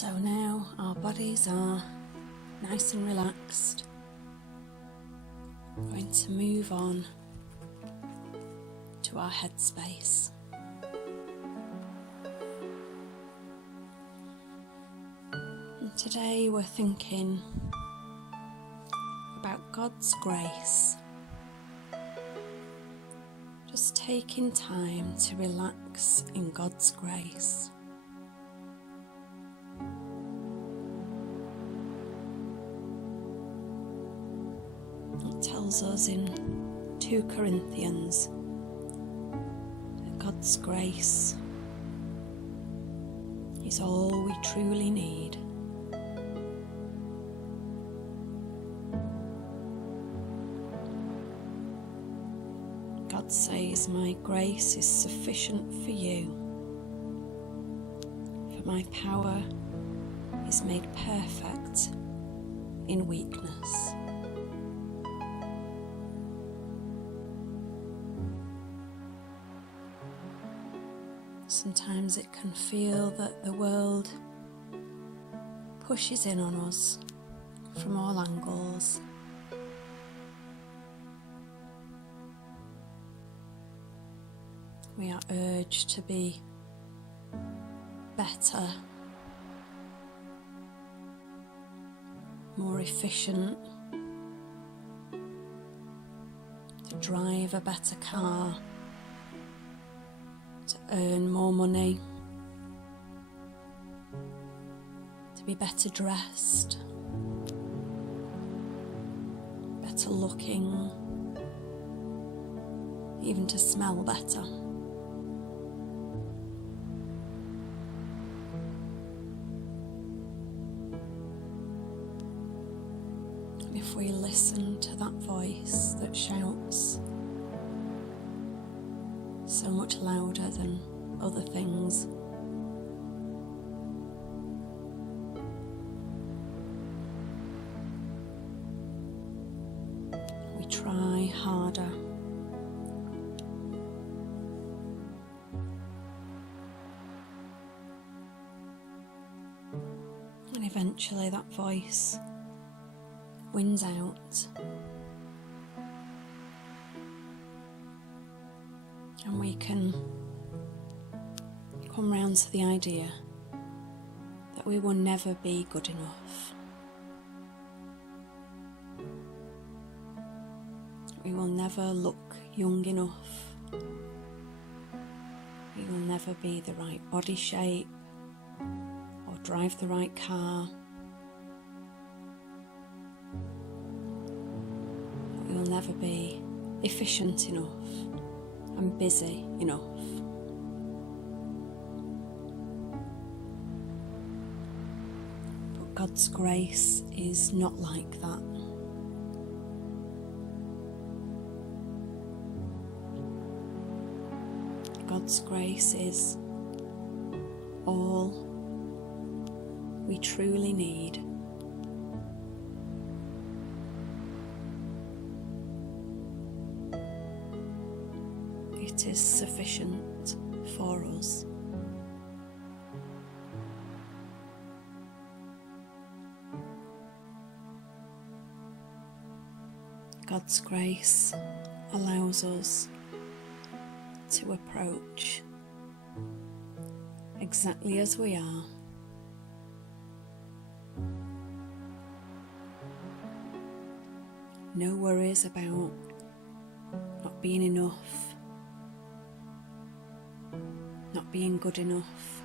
So now our bodies are nice and relaxed. We're going to move on to our headspace. And today we're thinking about God's grace. Just taking time to relax in God's grace. It tells us in 2 Corinthians that God's grace is all we truly need. God says, "My grace is sufficient for you, for my power is made perfect in weakness." Sometimes it can feel that the world pushes in on us from all angles. We are urged to be better, more efficient, to drive a better car, to earn more money, to be better dressed, better looking, even to smell better. And if we listen to that voice that shouts so much louder than other things, we try harder. And eventually that voice wins out, and we can come round to the idea that we will never be good enough. We will never look young enough. We will never be the right body shape or drive the right car. We will never be efficient enough and busy enough. But God's grace is not like that. God's grace is all we truly need. It is sufficient for us. God's grace allows us to approach exactly as we are. No worries about not being enough, not being good enough.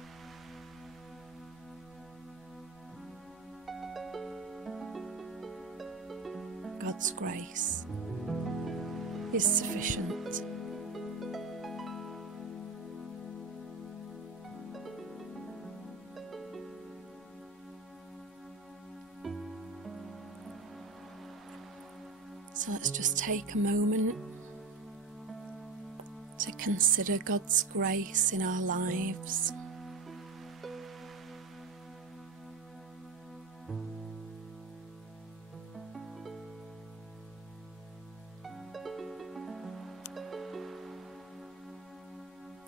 God's grace is sufficient. So let's just take a moment to consider God's grace in our lives.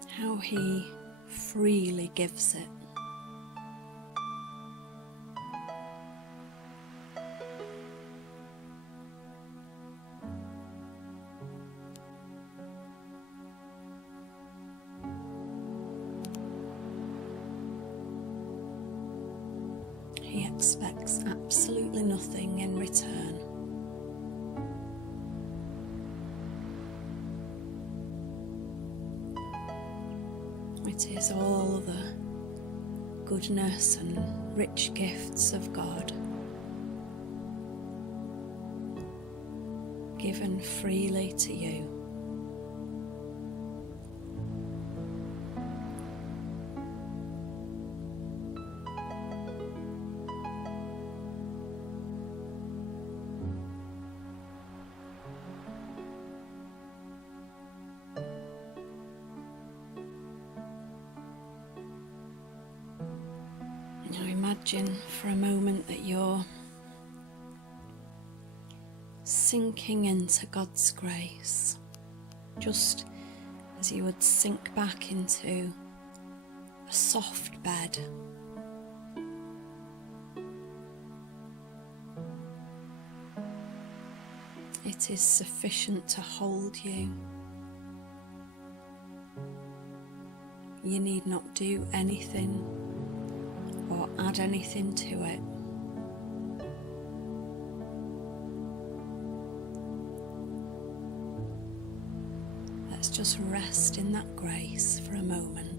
How He freely gives it. He expects absolutely nothing in return. It is all the goodness and rich gifts of God, given freely to you. Now imagine for a moment that you're sinking into God's grace, just as you would sink back into a soft bed. It is sufficient to hold you. You need not do anything or add anything to it. Let's just rest in that grace for a moment.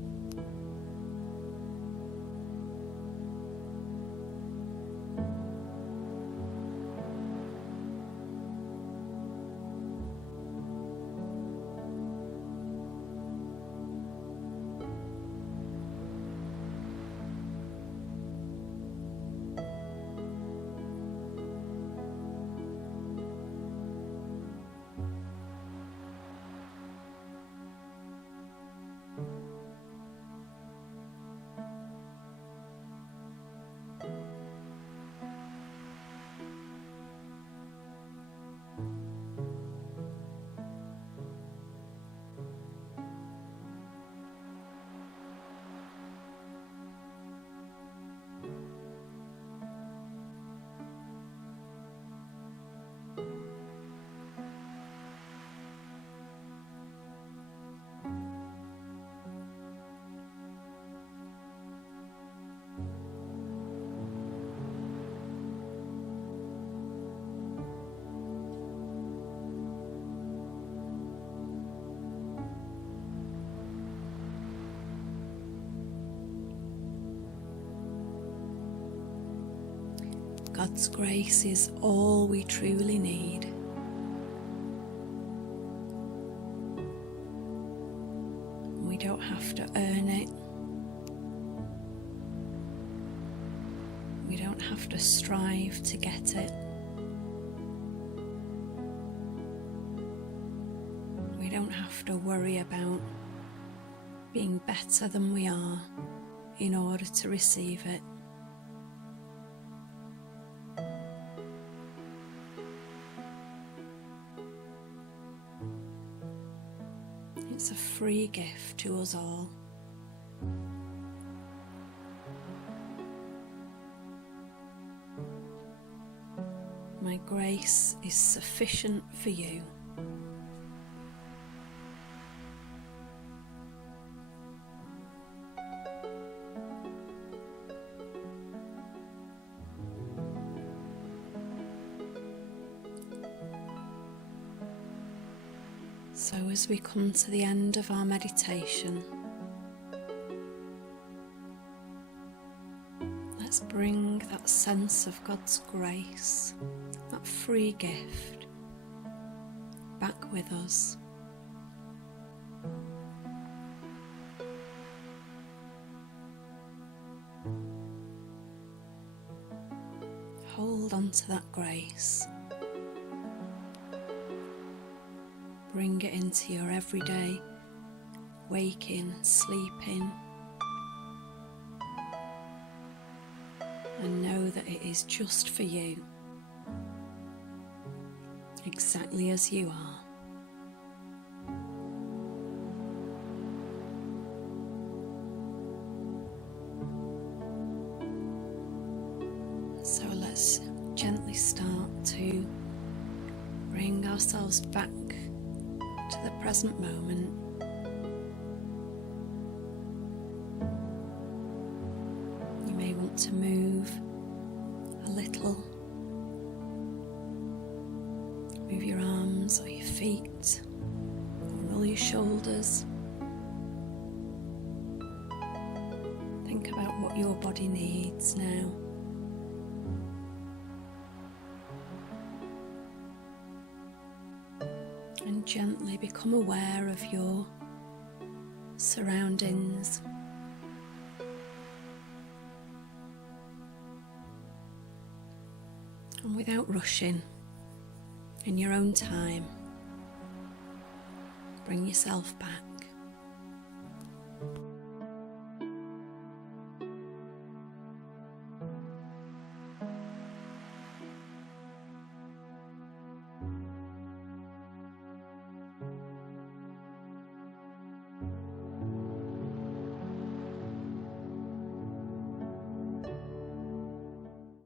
God's grace is all we truly need. We don't have to earn it. We don't have to strive to get it. We don't have to worry about being better than we are in order to receive it. It's a free gift to us all. My grace is sufficient for you. So as we come to the end of our meditation, let's bring that sense of God's grace, that free gift, back with us. Hold on to that grace. Bring it into your everyday waking, sleeping, and know that it is just for you, exactly as you are. So let's gently start to bring ourselves back to the present moment. You may want to move feet, roll your shoulders. Think about what your body needs now. And gently become aware of your surroundings. And without rushing, in your own time, bring yourself back.